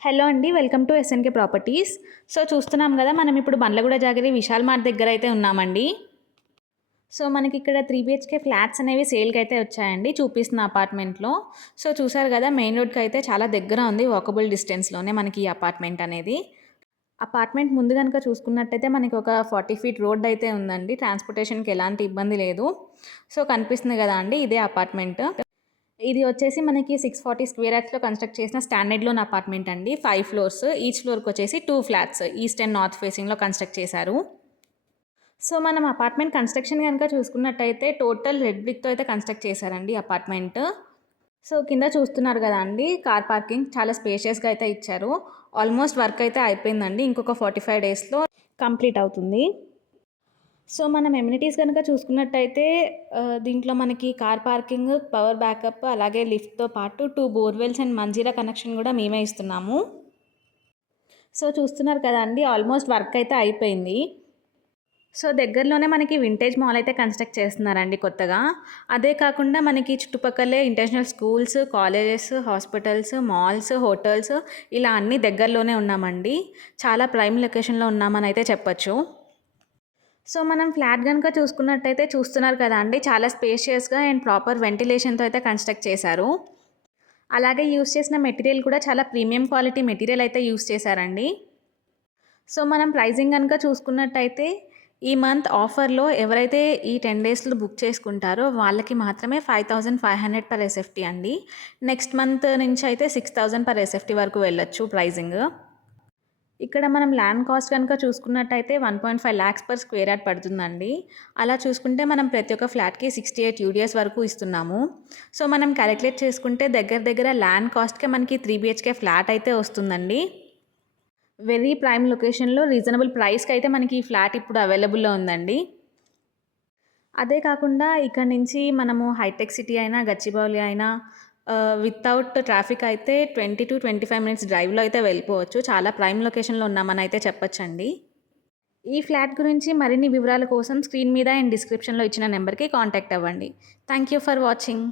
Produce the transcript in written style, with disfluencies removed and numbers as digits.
Hello అండి. Welcome to SNK properties. So, చూస్తున్నాం గదా! మనం ఇప్పుడు బండ్లగూడ జాగిరి విశాల్ మార్ట్ దగ్గరైతే ఉన్నామండి. సో, మనకిక్కడ 3 బీహెచ్‌కే ఫ్లాట్స్ అనేవి సేల్‌కైతే వచ్చాయండి. చూపిస్తున్న అపార్ట్మెంట్‌లో. సో, చూసారు గదా! మెయిన్ రోడ్‌కైతే చాలా దగ్గర ఉంది. వాకబుల్ డిస్టెన్స్‌లోనే మనకి ఈ అపార్ట్మెంట్ అనేది. అపార్ట్మెంట్ ముందు గనుక చూసుకున్నట్టయితే మనకి ఒక 40 ఫీట్ రోడ్ అయితే ఉందండి. ట్రాన్స్‌పోర్టేషన్‌కి ఎలాంటి ఇబ్బంది లేదు. సో, కనిపిస్తుంది గదా అండి! ఇదే అపార్ట్మెంట్. ఇది వచ్చేసి మనకి 640 స్క్వేర్ యార్డ్స్‌లో కన్‌స్ట్రక్ట్ చేసిన స్టాండర్డ్ లోన్ అపార్ట్మెంట్ అండి. 5 ఫ్లోర్స్. ఈచ్ ఫ్లోర్‌కొచ్చేసి 2 ఫ్లాట్స్ ఈస్ట్ అండ్ నార్త్ ఫేసింగ్‌లో కన్‌స్ట్రక్ట్ చేశారు. సో, మనం అపార్ట్మెంట్ కన్‌స్ట్రక్షన్ గనుక చూసుకున్నట్టయితే టోటల్ రెడ్ బ్రిక్‌తో అయితే కన్‌స్ట్రక్ట్ చేశారండి అపార్ట్మెంట్. సో, కింద చూస్తున్నారు గదా అండి! కార్ పార్కింగ్ చాలా స్పేషియస్‌గా అయితే ఇచ్చారు. ఆల్మోస్ట్ వర్క్ అయితే అయిపోయిందండి. ఇంకొక 45 డేస్‌లో కంప్లీట్ అవుతుంది. సో, మనం ఎమ్యూనిటీస్ గనుక చూసుకున్నట్టయితే దీంట్లో మనకి కార్ పార్కింగ్, పవర్ బ్యాకప్ అలాగే లిఫ్ట్‌తో పాటు 2 బోర్‌వెల్స్ అండ్ మంజీరా కనెక్షన్ గూడా మేమే ఇస్తున్నాము. సో, చూస్తున్నారు కదా అండి! ఆల్మోస్ట్ వర్క్ అయితే అయిపోయింది. సో, దగ్గరలోనే మనకి వింటేజ్ మాల్ అయితే కన్‌స్ట్రక్ట్ చేస్తున్నారండి కొత్తగా. అదే కాకుండా మనకి చుట్టుపక్కలే international schools, colleges, hospitals, malls, hotels ఇలా అన్నీ దగ్గరలోనే ఉన్నామండి. చాలా ప్రైమ్ లొకేషన్‌లో ఉన్నామని అయితే చెప్పొచ్చు. సో, మనం ఫ్లాట్ గనుక చూసుకున్నట్టయితే చూస్తున్నారు కదా అండి! చాలా స్పేషియస్‌గా అండ్ ప్రాపర్ వెంటిలేషన్‌తో అయితే కన్‌స్ట్రక్ట్ చేశారు. అలాగే యూజ్ చేసిన మెటీరియల్ కూడా చాలా ప్రీమియం క్వాలిటీ మెటీరియల్ అయితే యూజ్ చేశారండి. సో, మనం ప్రైజింగ్ గనుక చూసుకున్నట్టయితే ఈ మంత్ ఆఫర్‌లో ఎవరైతే ఈ 10 డేస్‌లో బుక్ చేసుకుంటారో వాళ్ళకి మాత్రమే 5500 పర్ ఎస్ఎఫ్టీ అండి. నెక్స్ట్ మంత్ నుంచి అయితే 6000 పర్ ఎస్ఎఫ్టీ వరకు వెళ్ళొచ్చు ప్రైజింగ్. ఇక్కడ మనం ల్యాండ్ కాస్ట్ గనుక చూసుకున్నట్టయితే 1.5 లాక్స్ పర్ స్క్వేర్ యార్డ్ పడుతుందండి. అలా చూసుకుంటే మనం ప్రతి ఒక్క ఫ్లాట్‌కి 68 యూడిఎస్ వరకు ఇస్తున్నాము. సో, మనం కాలిక్యులేట్ చేసుకుంటే దగ్గర దగ్గర ల్యాండ్ కాస్ట్‌కే మనకి 3 బీహెచ్‌కే ఫ్లాట్ అయితే వస్తుందండి. వెరీ ప్రైమ్ లొకేషన్‌లో రీజనబుల్ ప్రైస్‌కైతే మనకి ఈ ఫ్లాట్ ఇప్పుడు అవైలబుల్‌లో ఉందండి. అదే కాకుండా ఇక్కడ నుంచి మనము హైటెక్ సిటీ అయినా, గచ్చిబౌలి అయినా వితౌట్ ట్రాఫిక్ అయితే 20-25 మినిట్స్ డ్రైవ్‌లో అయితే వెళ్ళిపోవచ్చు. చాలా ప్రైమ్ లొకేషన్‌లో ఉన్నామని అయితే చెప్పొచ్చండి. ఈ ఫ్లాట్ గురించి మరిన్ని వివరాల కోసం స్క్రీన్ మీద అండ్ డిస్క్రిప్షన్‌లో ఇచ్చిన నెంబర్‌కి కాంటాక్ట్ అవ్వండి. Thank you for watching.